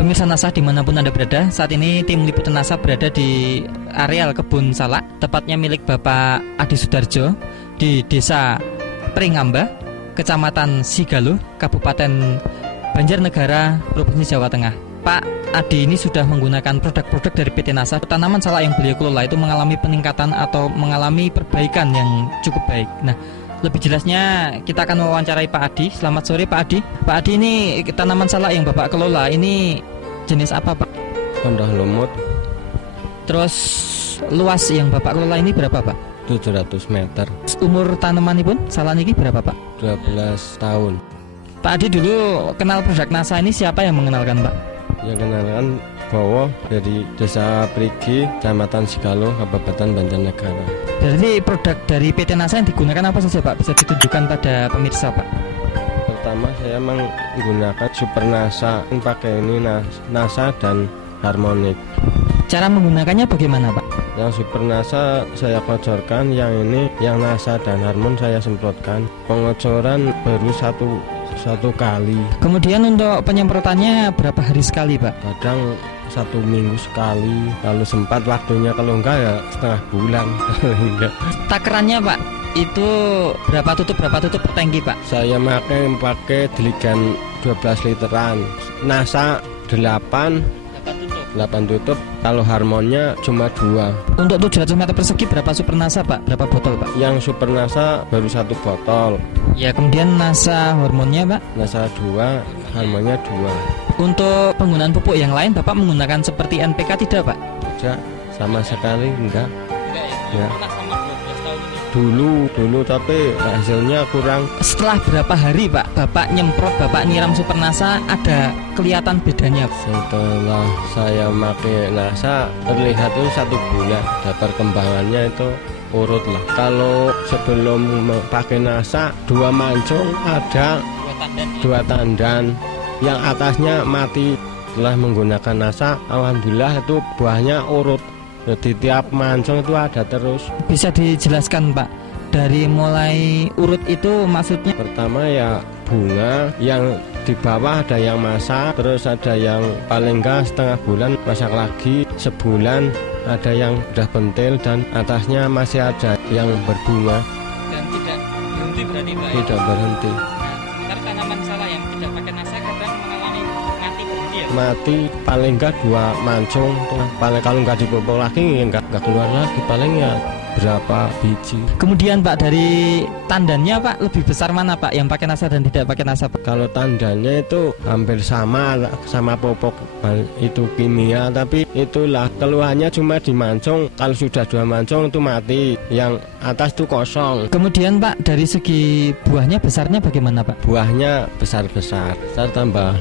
Pemirsa NASA dimanapun Anda berada, saat ini tim liputan NASA berada di areal kebun salak, tepatnya milik Bapak Adi Sudarjo di Desa Pringamba, Kecamatan Sigaluh, Kabupaten Banjarnegara, Provinsi Jawa Tengah. Pak Adi ini sudah menggunakan produk-produk dari PT NASA. Tanaman salak yang beliau kelola itu mengalami peningkatan atau mengalami perbaikan yang cukup baik. Nah, lebih jelasnya kita akan mewawancarai Pak Adi. Selamat sore Pak Adi. Pak Adi, ini tanaman salak yang Bapak kelola ini jenis apa Pak? Rendah lumut. Terus luas yang Bapak kelola ini berapa Pak? 700 meter. Umur tanaman pun salak ini berapa Pak? 12 tahun. Pak Adi dulu kenal produk NASA ini siapa yang mengenalkan Pak? Yang kenalkan Bowo dari Desa Prigi, Kecamatan Sigaluh, Kabupaten Banjarnegara. Jadi produk dari PT NASA yang digunakan apa saja Pak? Bisa ditunjukkan pada pemirsa Pak. Pertama saya menggunakan Super NASA, pakai ini NASA dan Harmonic. Cara menggunakannya bagaimana Pak? Yang Super NASA saya kocorkan, yang ini yang NASA dan Harmon saya semprotkan. Pengocoran baru satu kali. Kemudian untuk penyemprotannya berapa hari sekali Pak? Kadang 1 minggu sekali, kalau sempat waktunya, kalau enggak ya setengah bulan. Enggak. Takarannya Pak, itu berapa tutup per tangki Pak? Saya pakai diligan 12 literan, NASA 8 tutup, kalau Harmonnya cuma 2. Untuk 700 meter persegi berapa Super NASA Pak? Berapa botol Pak? Yang Super NASA baru 1 botol. Ya, kemudian NASA hormonnya Pak? NASA 2, Harmonnya 2. Untuk penggunaan pupuk yang lain Bapak menggunakan seperti NPK tidak Pak? Tidak, sama sekali enggak. Ya. Pernah sama 12 tahun ini? Dulu tapi hasilnya kurang. Setelah berapa hari Pak Bapak nyemprot, Bapak nyiram Super NASA, ada kelihatan bedanya? Setelah saya pakai NASA terlihat itu 1 bulan, dan perkembangannya itu urut lah. Kalau sebelum pakai NASA 2 mancung ada 2 tandan, yang atasnya mati. Setelah menggunakan NASA, alhamdulillah itu buahnya urut. Jadi tiap mancung itu ada terus. Bisa dijelaskan Pak, dari mulai urut itu maksudnya? Pertama ya bunga, yang di bawah ada yang masak, terus ada yang paling enggak setengah bulan masak lagi, sebulan ada yang udah pentil, dan atasnya masih ada yang berbunga. Dan tidak berhenti berarti Pak? Tidak berhenti. Nah, sementara tanaman salak yang tidak pakai NASA kadang mengalami mati berhenti ya? Mati paling enggak 2 mancung, paling kalau enggak dipupuk lagi enggak keluar lagi, paling ya berapa biji. Kemudian Pak, dari tandannya Pak lebih besar mana Pak, yang pakai NASA dan tidak pakai NASA Pak? Kalau tandannya itu hampir sama pupuk itu kimia, tapi itulah keluhannya cuma di mancung. Kalau sudah 2 mancung itu mati, yang atas itu kosong. Kemudian Pak, dari segi buahnya besarnya bagaimana Pak? Buahnya besar-besar, tambah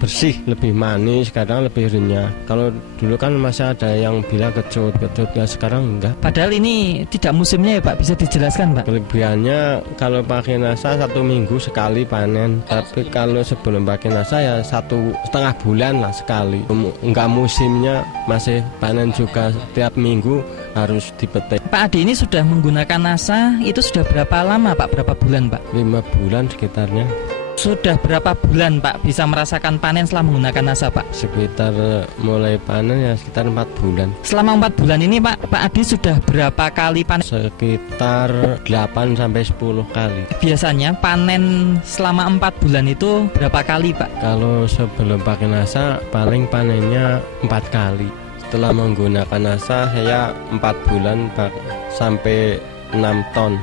bersih, lebih manis, kadang lebih renyah. Kalau dulu kan masih ada yang bilang kecut ya, sekarang enggak. Padahal ini tidak musimnya ya Pak, bisa dijelaskan Pak? Kelebihannya kalau pakai NASA 1 minggu sekali panen, tapi kalau sebelum pakai NASA ya 1,5 bulan lah sekali. Enggak musimnya, masih panen juga tiap minggu harus dipetik. Pak Adi ini sudah menggunakan NASA itu sudah berapa lama Pak? Berapa bulan Pak? 5 bulan sekitarnya. Sudah berapa bulan Pak bisa merasakan panen setelah menggunakan NASA Pak? Sekitar mulai panen ya sekitar 4 bulan. Selama 4 bulan ini Pak Adi sudah berapa kali panen? Sekitar 8-10 kali. Biasanya panen selama 4 bulan itu berapa kali Pak? Kalau sebelum pakai NASA paling panennya 4 kali. Setelah menggunakan NASA saya 4 bulan sampai 6 ton.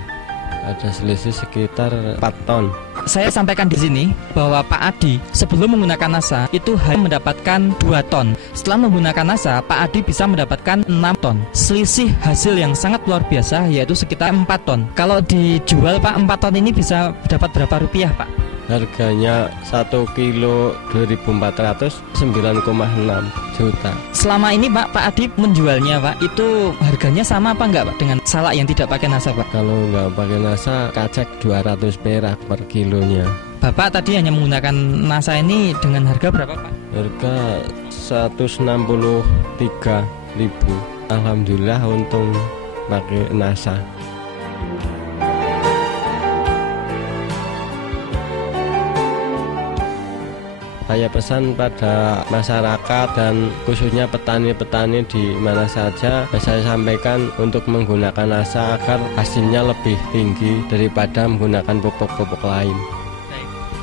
Ada selisih sekitar 4 ton. Saya sampaikan di sini bahwa Pak Adi sebelum menggunakan NASA itu hanya mendapatkan 2 ton. Setelah menggunakan NASA, Pak Adi bisa mendapatkan 6 ton. Selisih hasil yang sangat luar biasa, yaitu sekitar 4 ton. Kalau dijual Pak, 4 ton ini bisa dapat berapa rupiah Pak? Harganya 1 kilo 2.400, 9,6 juta. Selama ini Pak Adi menjualnya Pak, itu harganya sama apa enggak Pak dengan salak yang tidak pakai NASA Pak? Kalau nggak pakai NASA kacek 200 perak per kilonya. Bapak tadi hanya menggunakan NASA ini dengan harga berapa Pak? Harga 163.000. Alhamdulillah untung pakai NASA. saya pesan pada masyarakat dan khususnya petani-petani di mana saja, saya sampaikan untuk menggunakan NASA agar hasilnya lebih tinggi daripada menggunakan pupuk-pupuk lain.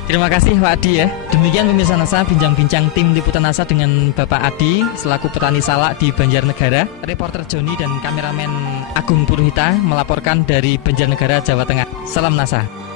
Terima kasih Pak Adi ya. Demikian pemirsa NASA, bincang-bincang tim liputan NASA dengan Bapak Adi selaku petani salak di Banjarnegara. Reporter Joni dan kameramen Agung Purhita melaporkan dari Banjarnegara, Jawa Tengah. Salam NASA.